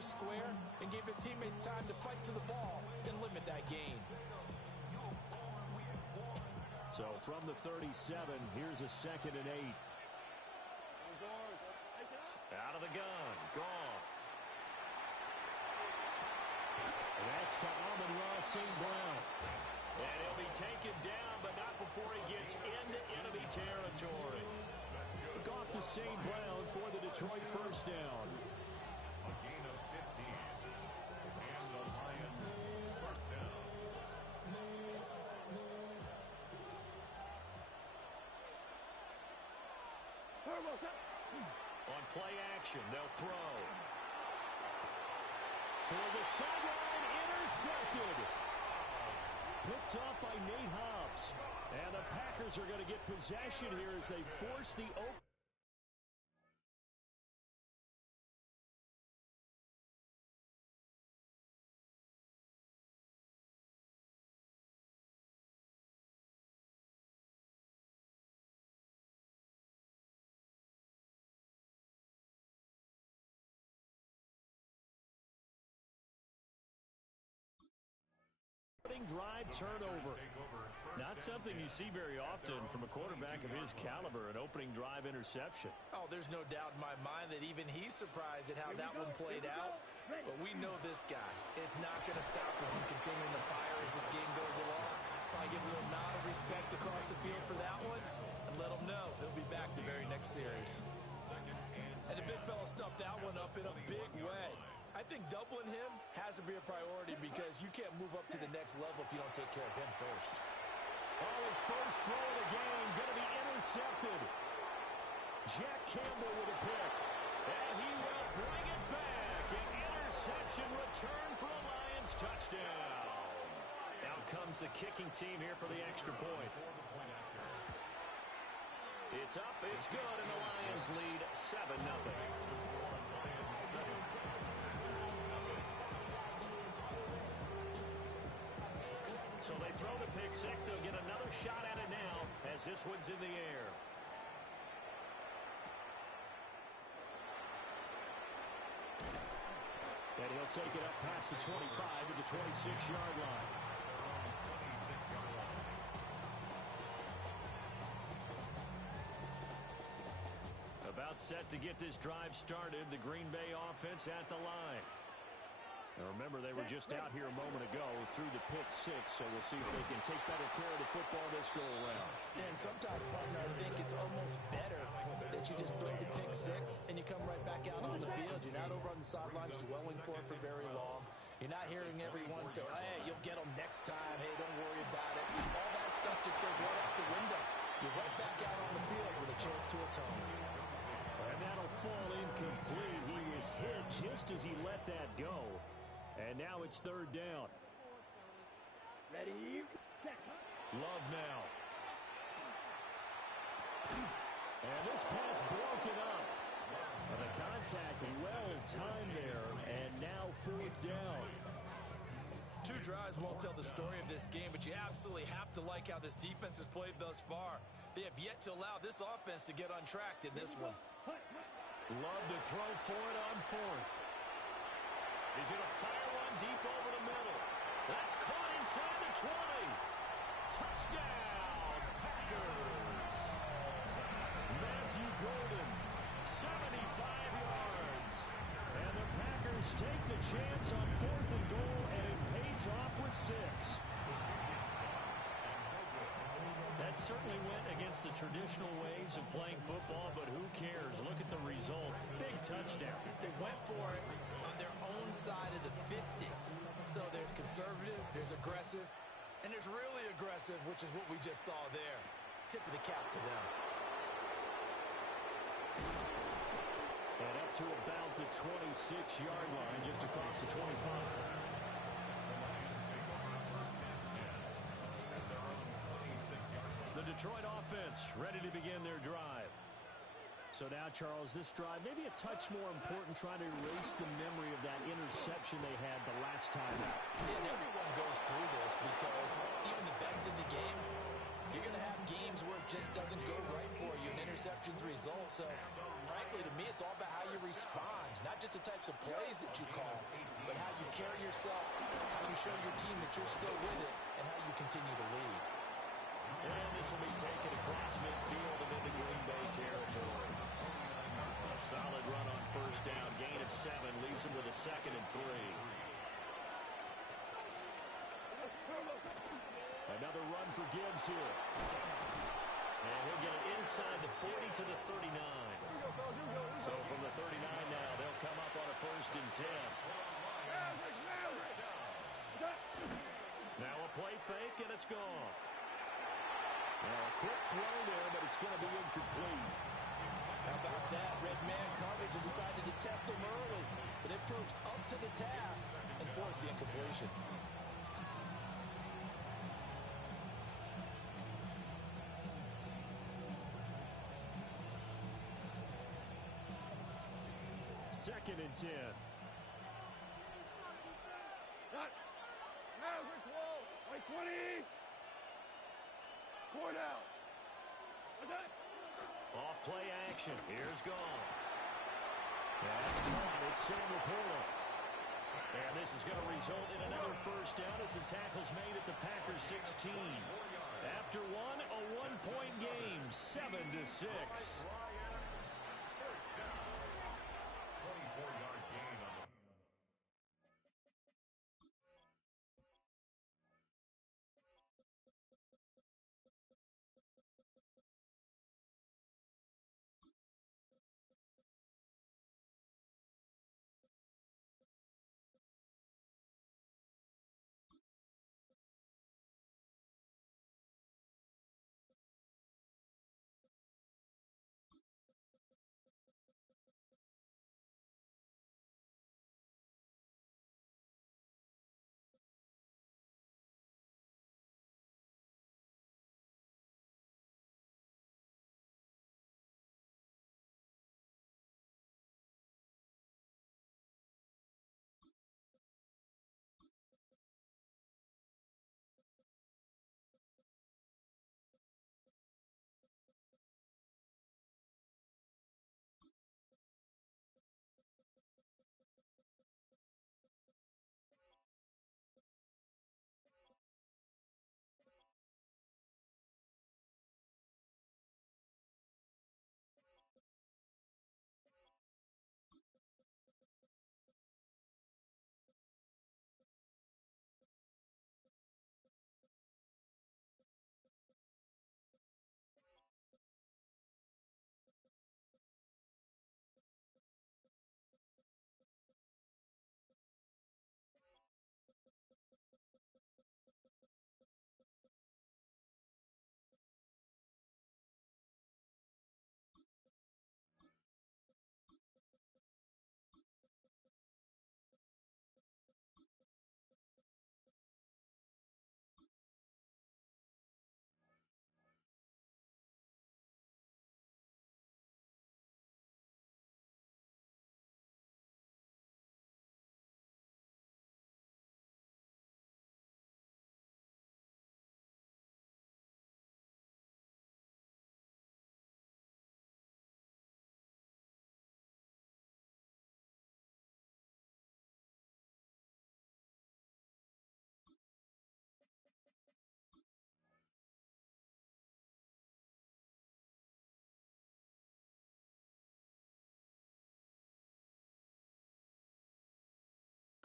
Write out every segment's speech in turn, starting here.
defenders square and gave their teammates time to fight to the ball and limit that gain. So from the 37, here's a 2nd and 8. Out of the gun, Goff. And that's to Amon-Ra St. Brown. And he'll be taken down, but not before he gets into enemy territory. Goff to St. Brown for the Detroit first down. A gain of 15. And the Lions first down. On play action, they'll throw. Toward the sideline, intercepted. Picked off by Nate Hobbs. And the Packers are going to get possession here as they force the open. Drive turnover. Not something you see very often from a quarterback of his caliber, an opening drive interception. Oh, there's no doubt in my mind that even he's surprised at how that one played out. But we know this guy is not going to stop him from continuing to fire as this game goes along. Probably give a little nod of respect across the field for that one and let him know he'll be back the very next series. And the big fella stuffed that one up in a big way. I think doubling him has to be a priority because you can't move up to the next level if you don't take care of him first. Oh, his first throw of the game going to be intercepted. Jack Campbell with a pick. And he will bring it back. An interception return for a Lions touchdown. Out comes the kicking team here for the extra point. It's up, it's good, and the Lions lead 7-0. So they throw the pick six. They'll get another shot at it now as this one's in the air. And he'll take it up past the 25 to the 26-yard line. About set to get this drive started. The Green Bay offense at the line. Now remember, they were just out here a moment ago through the pick six, so we'll see if they can take better care of the football this go-around. And sometimes, partner, I think it's almost better that you just throw the pick six and you come right back out on the field. You're not over on the sidelines dwelling for it for very long. You're not hearing everyone say, hey, you'll get them next time. Hey, don't worry about it. All that stuff just goes right out the window. You're right back out on the field with a chance to atone. And that'll fall incomplete. He was hit just as he let that go. And now it's third down. Ready? Love now. And this pass broken up. The contact well timed there. And now fourth down. Two drives won't tell the story of this game, but you absolutely have to like how this defense has played thus far. They have yet to allow this offense to get untracked in this one. Love to throw for it on fourth. He's going to fire one deep over the middle. That's caught inside the 20. Touchdown, Packers. Matthew Golden, 75 yards. And the Packers take the chance on fourth and goal, and it pays off with 6. That certainly went against the traditional ways of playing football, but who cares? Look at the result. Big touchdown. They went for it on their own side of the 50. So there's conservative, there's aggressive, and there's really aggressive, which is what we just saw there. Tip of the cap to them. And up to about the 26-yard line, just across the 25. The Detroit offense ready to begin their drive. So now, Charles, this drive maybe a touch more important, trying to erase the memory of that interception they had the last time out. And everyone goes through this because even the best in the game, you're going to have games where it just doesn't go right for you and interceptions result. So, frankly, to me, it's all about how you respond, not not just the types of plays that you call, but how you carry yourself, how you show your team that you're still with it, and how you continue to lead. And this will be taken across midfield and into Green Bay territory. A solid run on first down. Gain of 7 leaves him with a 2nd and 3. Another run for Gibbs here. And he'll get it inside the 40 to the 39. So from the 39 now, they'll come up on a 1st and 10. Now a play fake, and it's gone. Now a quick throw there, but it's going to be incomplete. How about that? Red man coverage and decided to test him early, but it proved up to the task and forced the incompletion. Second and 10. Like 20. 4 down. Off play action. Here's Goff. That's caught. It's Sam Laporta. And this is going to result in another first down as the tackle's made at the Packers 16. After one, a 1-point game, 7-6.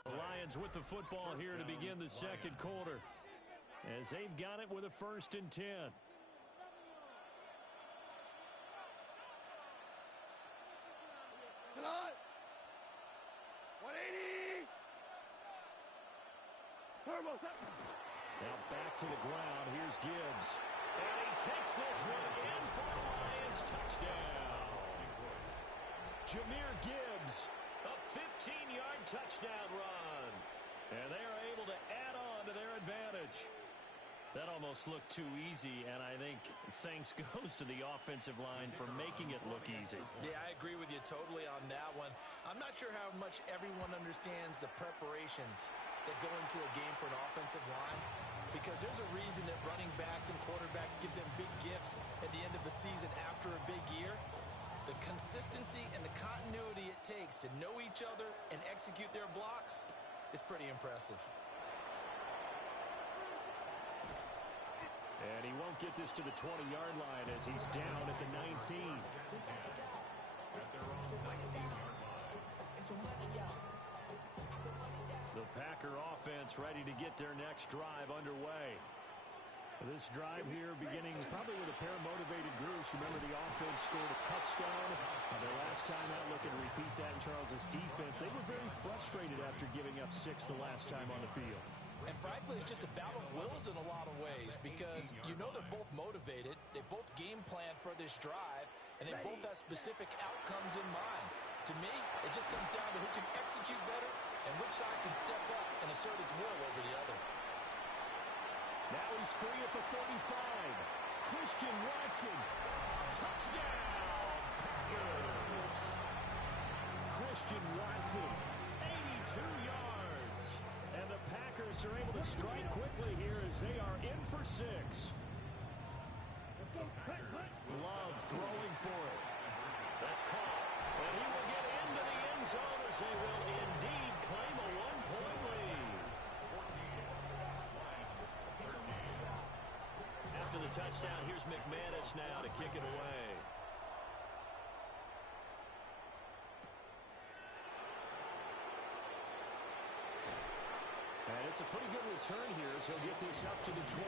The Lions with the football here to begin the second quarter, as they've got it with a 1st and 10. Come on. 180. Turbo. Now back to the ground. Here's Gibbs. And he takes this one in for the Lions. Touchdown. Jahmyr Gibbs. A 15-yard touchdown run. And they are able to add on to their advantage. That almost looked too easy, and I think thanks goes to the offensive line for making it look easy. Yeah, I agree with you totally on that one. I'm not sure how much everyone understands the preparations that go into a game for an offensive line, because there's a reason that running backs and quarterbacks give them big gifts at the end of the season after a big year. The consistency and the continuity it takes to know each each other and execute their blocks is pretty impressive. And he won't get this to the 20-yard line as he's down at the 19. At their own 19-yard line. The Packer offense ready to get their next drive underway. This drive here beginning probably with a pair of motivated groups. Remember, the offense scored a touchdown their last time out. Looking to repeat that in Charles's defense. They were very frustrated after giving up 6 the last time on the field. And frankly, it's just a battle of wills in a lot of ways because you know they're both motivated. They both game plan for this drive, and they both have specific outcomes in mind. To me, it just comes down to who can execute better and which side can step up and assert its will over the other. Now he's free at the 45. Christian Watson. Touchdown, Packers. Christian Watson, 82 yards. And the Packers are able to strike quickly here as they are in for 6. Love throwing for it. That's caught. And he will get into the end zone as they will indeed claim a 1-point lead. After the touchdown, here's McManus now to kick it away. And it's a pretty good return here, so he'll get this up to the 29.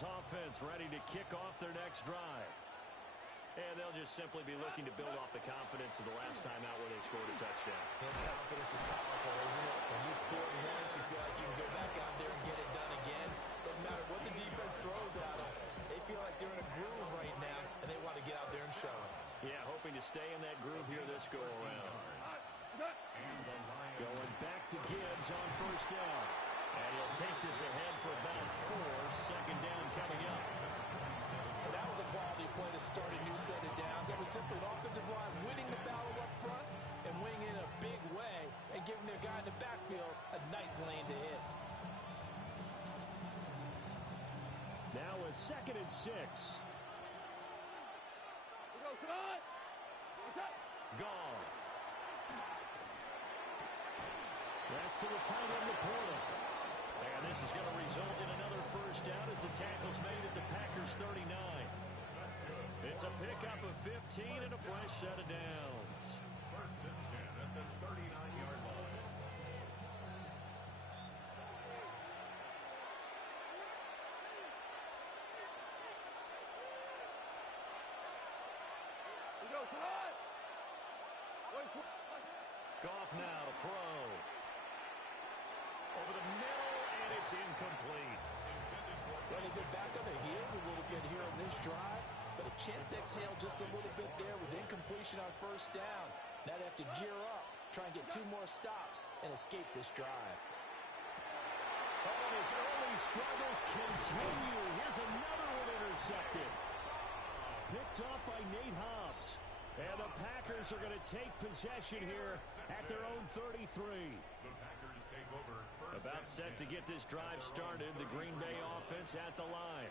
Offense ready to kick off their next drive. And they'll just simply be looking to build off the confidence of the last time out where they scored a touchdown. And confidence is powerful, isn't it? When you score once, you feel like you can go back out there and get it done again. Doesn't matter what the defense throws at them. They feel like they're in a groove right now, and they want to get out there and show it. Yeah, hoping to stay in that groove here this go-around. Going back to Gibbs on first down. And he'll take this ahead for about 4. Second down coming up. Well, that was a quality play to start a new set of downs. That was simply an offensive line winning the battle up front and winning in a big way and giving their guy in the backfield a nice lane to hit. Now a 2nd and 6. Goff. That's to the tight end, Laporta. And this is going to result in another first down as the tackle's made at the Packers' 39. It's a pickup of 15 and a fresh set of downs. 1st and 10 at the 39-yard line. Goff now to throw. Over the middle, and it's incomplete. Well, they get back on their heels a little bit here on this drive, but a chance to exhale just a little bit there with incompletion on first down. Now they have to gear up, try and get 2 more stops, and escape this drive. Oh, and his early struggles continue. Here's another one intercepted. Picked off by Nate Hobbs. And the Packers are going to take possession here at their own 33. The Packers take over. About set to get this drive started. The Green Bay offense at the line.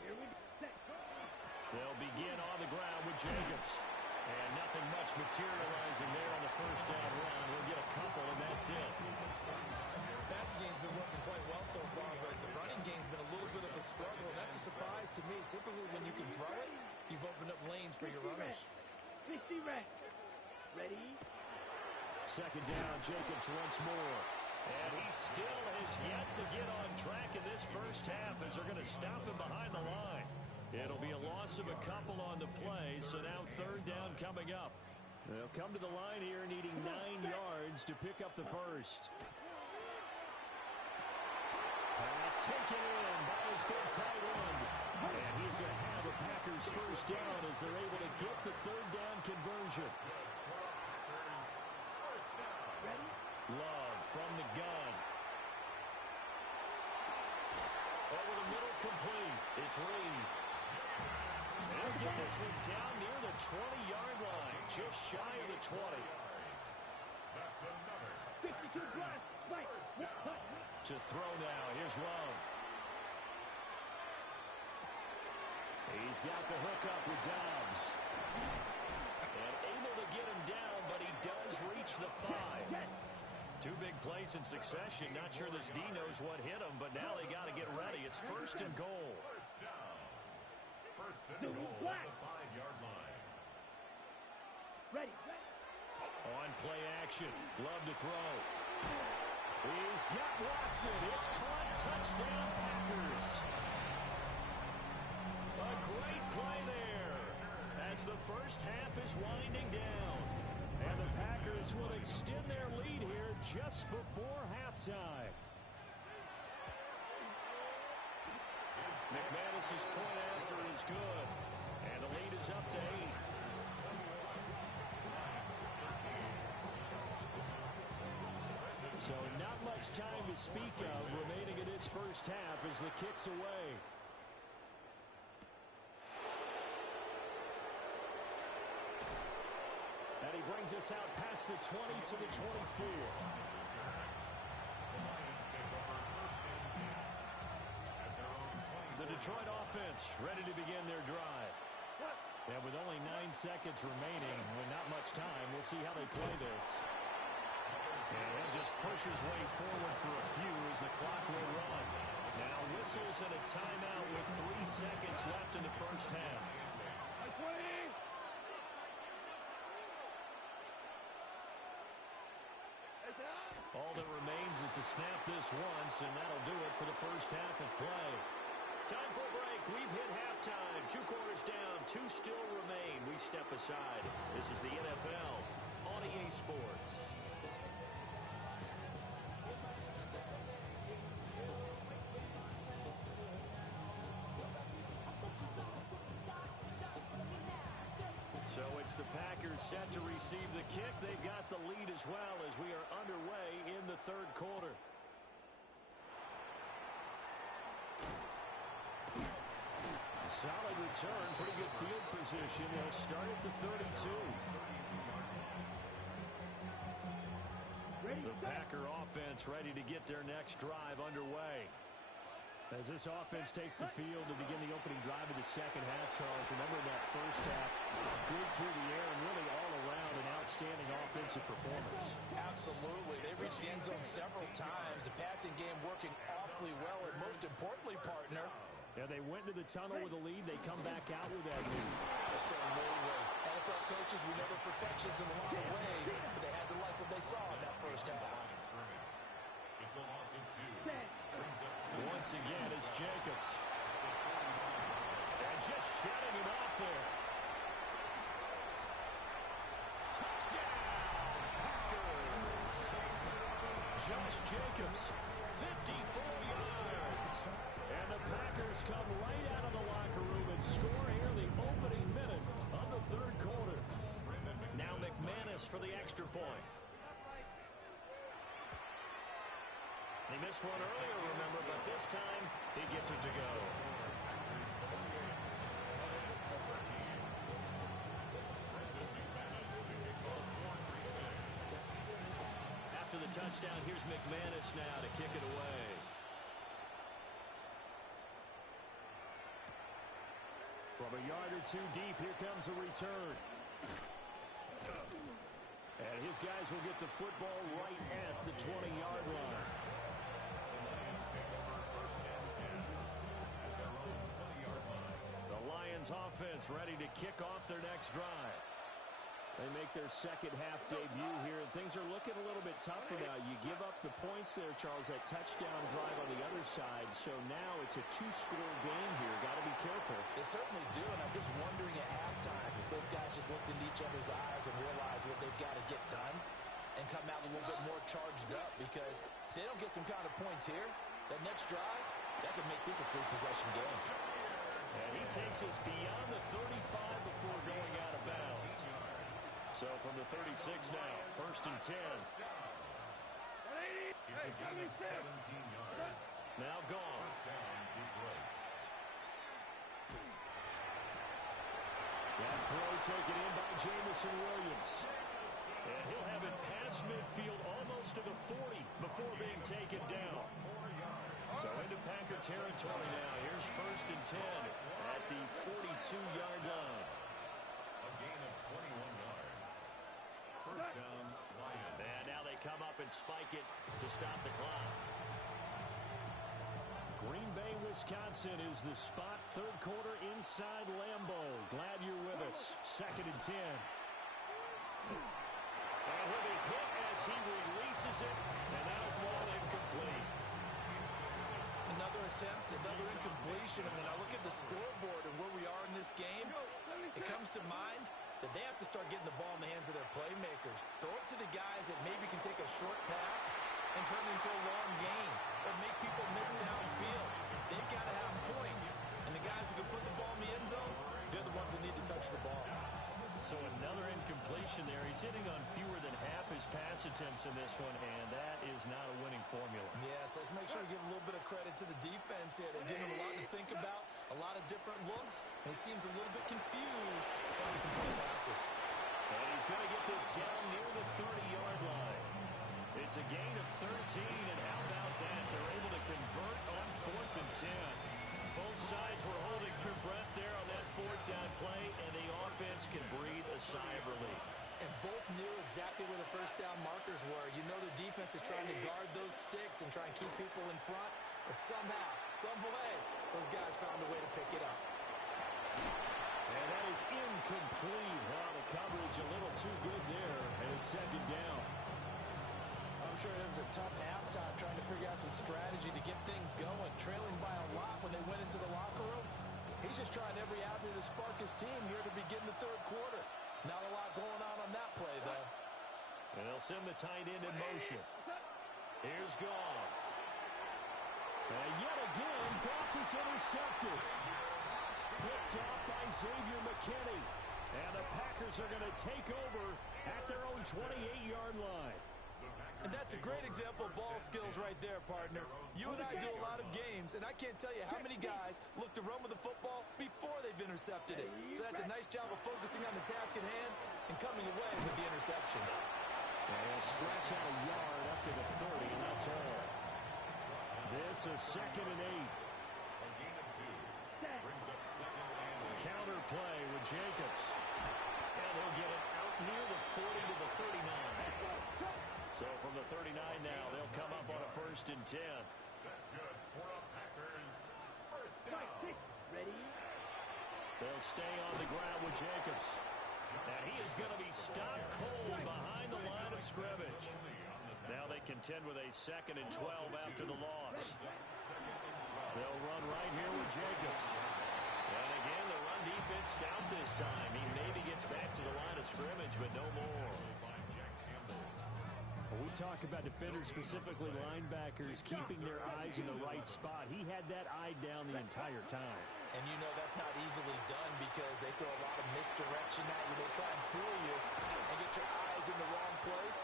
They'll begin on the ground with Jacobs. And nothing much materializing there on the first down run. He'll get a couple, and that's it. Passing game's been working quite well so far, but the running game's been a little bit of a struggle. That's a surprise to me. Typically, when you can throw it, you've opened up lanes for your runners. 60 reps. Ready? Second down, Jacobs once more. And he still has yet to get on track in this first half as they're going to stop him behind the line. It'll be a loss of a couple on the play, so now 3rd down coming up. They'll come to the line here needing 9 yards to pick up the first. Pass taken in by his big tight end. And he's going to have a Packers first down as they're able to get the 3rd down conversion. Love from the gun. Over the middle, complete. It's Reed. They'll get this one down near the 20-yard line, just shy of the 20. That's another. 52 plus. Right. To throw now. Here's Love. He's got the hook up with Dobbs. And able to get him down, but he does reach the 5. Two big plays in succession. Not sure this D knows what hit him, but now they got to get ready. It's 1st and goal. First down. First and goal at the 5-yard line. Ready. On play action. Love to throw. He's got Watson. It's caught. Touchdown, Packers. A great play there as the first half is winding down. And the Packers will extend their lead here just before halftime. McManus's point after is good. And the lead is up to 8. So not much time to speak of remaining in this first half as the kick's away. And he brings us out past the 20 to the 24. The Detroit offense ready to begin their drive. And with only 9 seconds remaining, with not much time, we'll see how they play this. And he'll just push his way forward for a few as the clock will run. Now whistles and a timeout with 3 seconds left in the first half. All that remains is to snap this once, and that'll do it for the first half of play. Time for a break. We've hit halftime. 2 quarters down, 2 still remain. We step aside. This is the NFL on EA Sports. So it's the Packers set to receive the kick. They've got the lead as well as we are underway in the 3rd quarter. A solid return, pretty good field position. They'll start at the 32. The Packer offense ready to get their next drive underway. As this offense takes the field to begin the opening drive of the second half, Charles, remember that first half, good through the air and really all around an outstanding offensive performance. Absolutely. They reached the end zone several times. The passing game working awfully well, and most importantly, partner. Yeah, they went to the tunnel with a lead. They come back out with that lead. The same way. NFL coaches, we know they're perfectionists in a lot of ways, but they had to like what they saw in that first half. It's a loss of 2. Once again, it's Jacobs. And just shutting him off there. Touchdown, Packers. Josh Jacobs, 54 yards. And the Packers come right out of the locker room and score here the opening minute of the 3rd quarter. Now McManus for the extra point. He missed one earlier, remember, but this time he gets it to go. After the touchdown, here's McManus now to kick it away. From a yard or 2 deep, here comes a return. And his guys will get the football right at the 20-yard line. Offense ready to kick off their next drive. They make their second half debut here, and things are looking a little bit tougher now. You give up the points there, Charles, that touchdown drive on the other side. So now it's a 2-score game here. Got to be careful. They certainly do, and I'm just wondering at halftime if those guys just looked into each other's eyes and realized what they've got to get done and come out a little bit more charged up, because if they don't get some kind of points here, that next drive, that could make this a 3-possession game. And he takes us beyond the 35 before going out of bounds. So from the 36 now, 1st and 10. It's a gain of 17 yards. Now gone. First down, Detroit. That throw taken in by Jamison Williams. And he'll have it past midfield almost to the 40 before being taken down. So into Packer territory now. Here's 1st and 10 at the 42-yard line. A gain of 21 yards. First down, Lions. And now they come up and spike it to stop the clock. Green Bay, Wisconsin is the spot. 3rd quarter inside Lambeau. Glad you're with us. 2nd and 10. And he'll be hit as he releases it, and that'll fall incomplete. Another attempt, another incompletion, and when I look at the scoreboard and where we are in this game, it comes to mind that they have to start getting the ball in the hands of their playmakers. Throw it to the guys that maybe can take a short pass and turn it into a long gain or make people miss downfield. They've got to have points, and the guys who can put the ball in the end zone, they're the ones that need to touch the ball. So another incompletion there. He's hitting on fewer than half his pass attempts in this one, and that is not a winning formula. Yes, let's make sure we give a little bit of credit to the defense here. They've given him a lot to think about, a lot of different looks, and he seems a little bit confused trying to complete passes. And he's going to get this down near the 30-yard line. It's a gain of 13, and how about that? They're able to convert on 4th and 10. Both sides were holding their breath there on that 4th down play, and the offense can breathe a sigh of relief. And both knew exactly where the first down markers were. You know the defense is trying to guard those sticks and try and keep people in front, but somehow, some way, those guys found a way to pick it up. And that is incomplete. Well, the coverage a little too good there, and it's 2nd down. I'm sure it was a tough halftime trying to figure out some strategy to get things going, trailing by a lot when they went into the locker room. He's just trying every avenue to spark his team here to begin the 3rd quarter. Not a lot going on that play, though. And they'll send the tight end in motion. Here's Goff. And yet again, Goff is intercepted. Picked off by Xavier McKinney. And the Packers are going to take over at their own 28-yard line. And that's a great example of ball skills right there, partner. You and I do a lot of games, and I can't tell you how many guys look to run with the football before they've intercepted it. So that's a nice job of focusing on the task at hand and coming away with the interception. And he'll stretch out a yard up to the 30, and that's all. This is 2nd and 8. A gain of 2. Brings up 2nd and 8. Counter play with Jacobs. And he'll get it out near the 40 to the 39. So from the 39 now, they'll come up on a 1st and 10. That's good for the Packers. First down. Ready? They'll stay on the ground with Jacobs. And he is going to be stopped cold behind the line of scrimmage. Now they contend with a 2nd and 12 after the loss. They'll run right here with Jacobs. And again, the run defense stout this time. He maybe gets back to the line of scrimmage, but no more. When we talk about defenders, specifically linebackers, keeping their eyes in the right spot, he had that eye down the entire time. And you know that's not easily done because they throw a lot of misdirection at you. They try and fool you and get your eyes in the wrong place.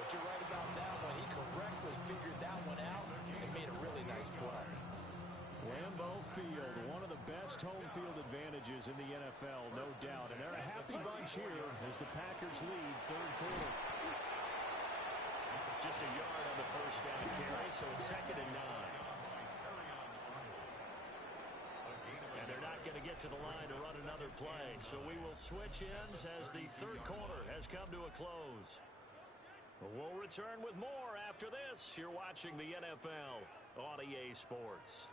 But you're right about that one. He correctly figured that one out and made a really nice play. Lambeau Field, one of the best home field advantages in the NFL, no doubt. And they're a happy bunch here as the Packers lead 3rd quarter. Just a yard on the 1st down carry, so it's 2nd and 9. And they're not going to get to the line to run another play, so we will switch ends as the 3rd quarter has come to a close. We'll return with more after this. You're watching the NFL on EA Sports.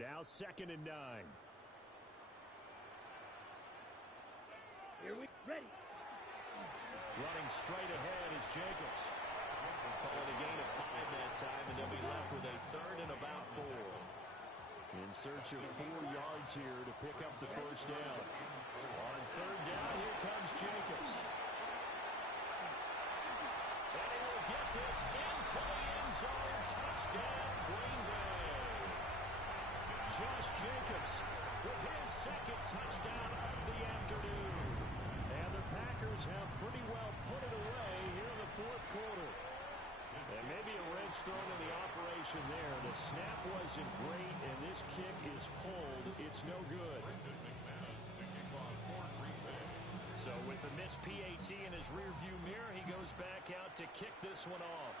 Now 2nd and 9. Here we ready. Running straight ahead is Jacobs. Call it a gain of 5 that time, and they'll be left with a 3rd and about 4. In search of 4 yards here to pick up the 1st down. On 3rd down, here comes Jacobs. And he will get this into the end zone. Touchdown, Green Bay. Josh Jacobs with his 2nd touchdown of the afternoon. And the Packers have pretty well put it away here in the 4th quarter. And maybe a wrench thrown in the operation there. The snap wasn't great, and this kick is pulled. It's no good. So with the missed PAT in his rearview mirror, he goes back out to kick this one off.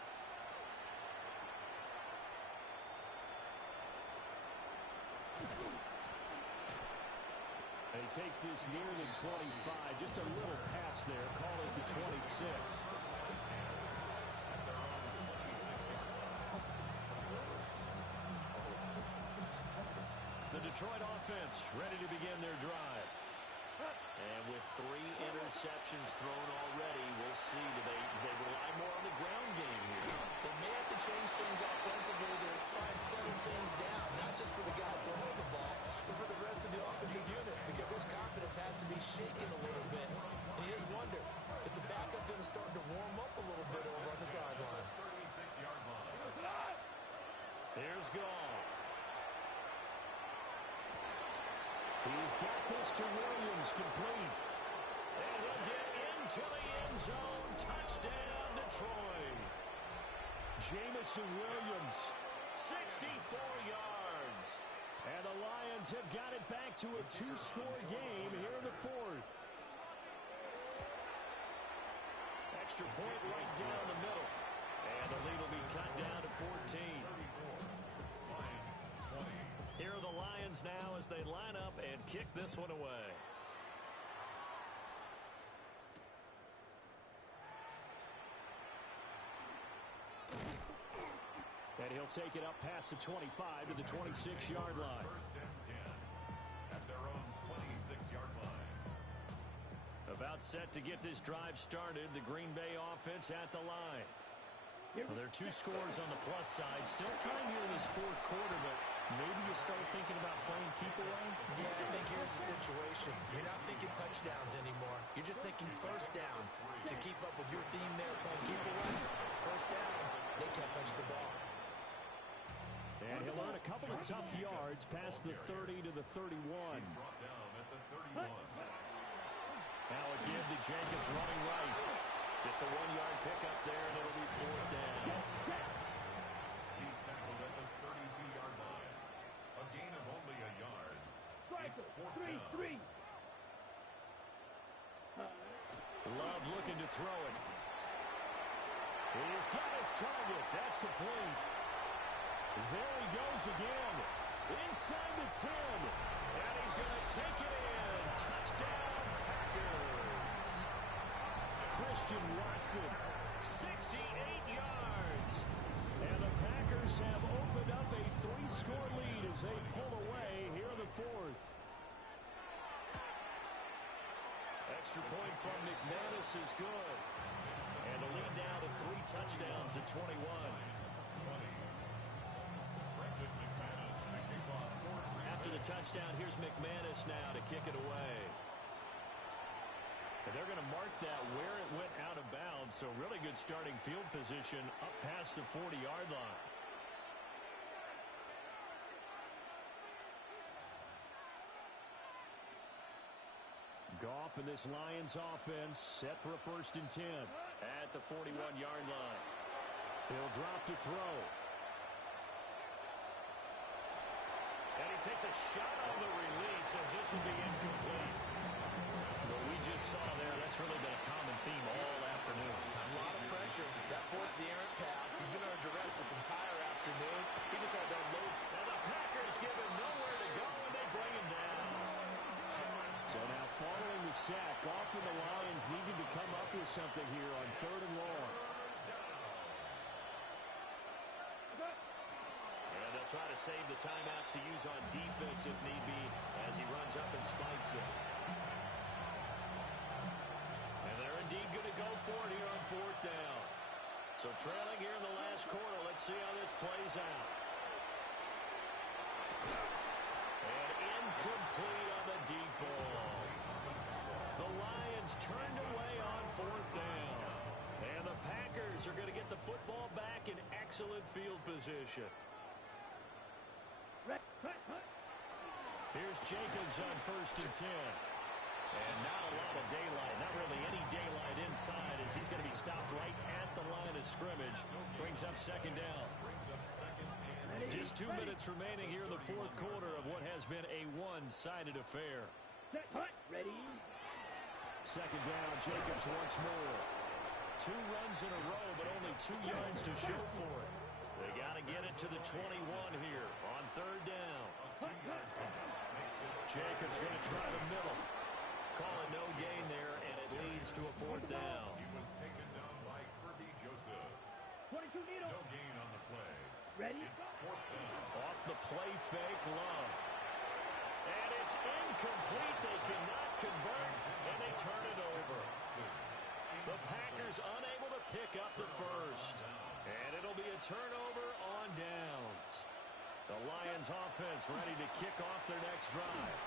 And he takes this near the 25. Just a little pass there. Call it the 26. The Detroit offense ready to begin their drive. And with 3 interceptions thrown already, we'll see. Do they rely more on the ground game here? They may have to change things offensively to try and settle things down, not just for the guy throwing the ball, but for the rest of the offensive unit, because his confidence has to be shaken a little bit. And you just wonder, is the backup going to start to warm up a little bit over on the sideline? 36-yard line. Here's Goff. He's got this to Williams, complete. And he'll get into the end zone. Touchdown, Detroit. Jamison Williams, 64 yards. And the Lions have got it back to a 2-score game here in the 4th. Extra point right down the middle. And the lead will be cut down to 14. Here are the Lions now as they line up and kick this one away. And he'll take it up past the 25 to the 26-yard line. First and 10 at their own 26-yard line. About set to get this drive started. The Green Bay offense at the line. Well, there are 2 scores on the plus side. Still time here in this 4th quarter, but maybe you start thinking about playing keep away? Yeah, I think here's the situation. You're not thinking touchdowns anymore. You're just thinking first downs. To keep up with your theme there, playing keep away, first downs, they can't touch the ball. And he'll earn a couple of tough yards past the 30 to the 31. He's brought down at the 31. Now a give to Jacobs running right. Just a 1-yard pickup there, and it'll be 4th down. He's tackled at the 32-yard line. A gain of only a yard. It's 4th down. Love looking to throw it. He's got his target. That's complete. There he goes again. Inside the 10. And he's going to take it in. Touchdown, Packers. Christian Watson, 68 yards. And the Packers have opened up a 3-score lead as they pull away here in the 4th. Extra point from McManus is good. And the lead now to 3 touchdowns at 21. After the touchdown, here's McManus now to kick it away. And they're going to mark that where it went out of bounds, so really good starting field position up past the 40-yard line. Goff and this Lions offense set for a 1st and 10 at the 41-yard line. He'll drop to throw. And he takes a shot on the release as this will be incomplete. What we just saw there, that's really been a common theme all afternoon. A lot of pressure. That forced the errant pass. He's been under duress this entire afternoon. He just had to unload. And the Packers give him nowhere to go, and they bring him down. So now following the sack, Goff and the Lions needing to come up with something here on 3rd and long. And they'll try to save the timeouts to use on defense if need be as he runs up and spikes it. And they're indeed going to go for it here on 4th down. So trailing here in the last quarter, let's see how this plays out. And incomplete on the deep ball. The Lions turned away on 4th down. And the Packers are going to get the football back in excellent field position. Here's Jacobs on 1st and 10. And not a lot of daylight, not really any daylight inside as he's going to be stopped right at the line of scrimmage. Brings up 2nd down. Just 2 minutes remaining here in the 4th quarter of what has been a one-sided affair. Ready. second down. Jacobs once more. 2 runs in a row, but only 2 yards to show for it. They got to get it to the 21 here on third down. Jacobs going to try the middle. Call it no gain there, and it leads to a fourth down. He was taken down by Kirby Joseph. 22 needle. No gain on the play. Ready? It's fourth down. Off the play fake, Love. And it's incomplete. They cannot convert, and they turn it over. The Packers unable to pick up the first. And it'll be a turnover on downs. The Lions offense ready to kick off their next drive.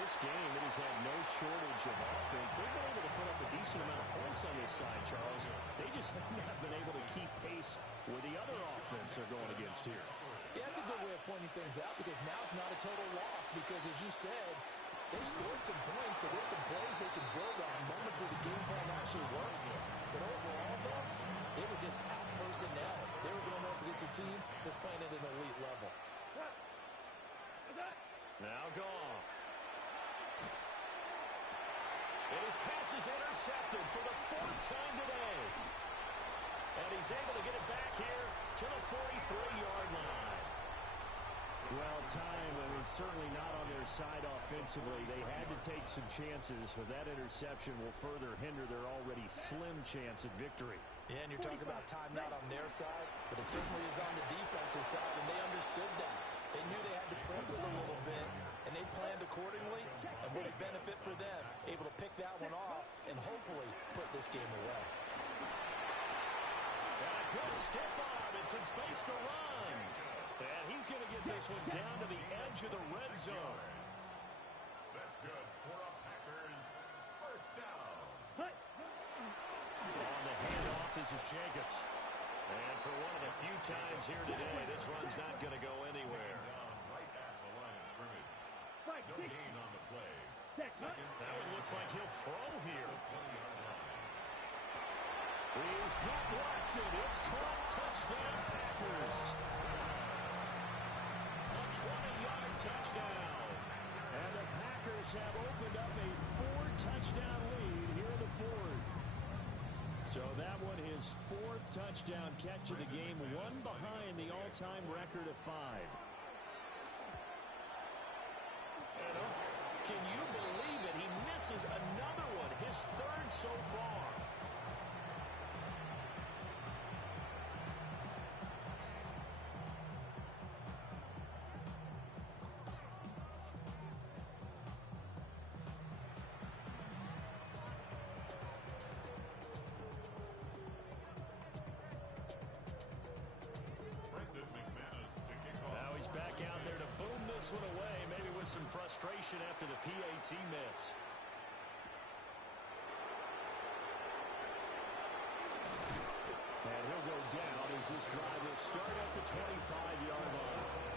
This game, it has had no shortage of offense. They've been able to put up a decent amount of points on this side, Charles. They just have not been able to keep pace with the other offense they're going against here. Yeah, that's a good way of pointing things out because now it's not a total loss because, as you said, they've scored some points, so there's some plays they can build on, moments where the game plan actually worked. But overall, though, they were just out personnel. They were going up against a team that's playing at an elite level. Now Goff. And his pass is intercepted for the 4th time today. And he's able to get it back here to the 43-yard line. Well, time, I mean, certainly not on their side offensively. They had to take some chances, but that interception will further hinder their already slim chance at victory. Yeah, and you're talking about time not on their side, but it certainly is on the defensive side, and they understood that. They knew they had to press it a little bit, and they planned accordingly, and what a benefit for them, able to pick that one off and hopefully put this game away. And a good stiff arm and some space to run. And he's going to get this one down to the edge of the red zone. That's good for a Packers first down. On the handoff, this is Jacobs. And for one of the few times here today, this run's not going to go anywhere. Down right at the line of scrimmage. No gain on the play. That one looks like he'll throw here. 20-yard line. He's got Watson. It's caught. Touchdown, Packers. A 20-yard touchdown. And the Packers have opened up a 4-touchdown lead here in the 4th. So that one, his 4th touchdown catch of the game, one behind the all-time record of 5. Can you believe it? He misses another one, his 3rd so far. Now he's back out there to boom this one away, maybe with some frustration after the PAT miss. And he'll go down as this drive will start at the 25-yard line.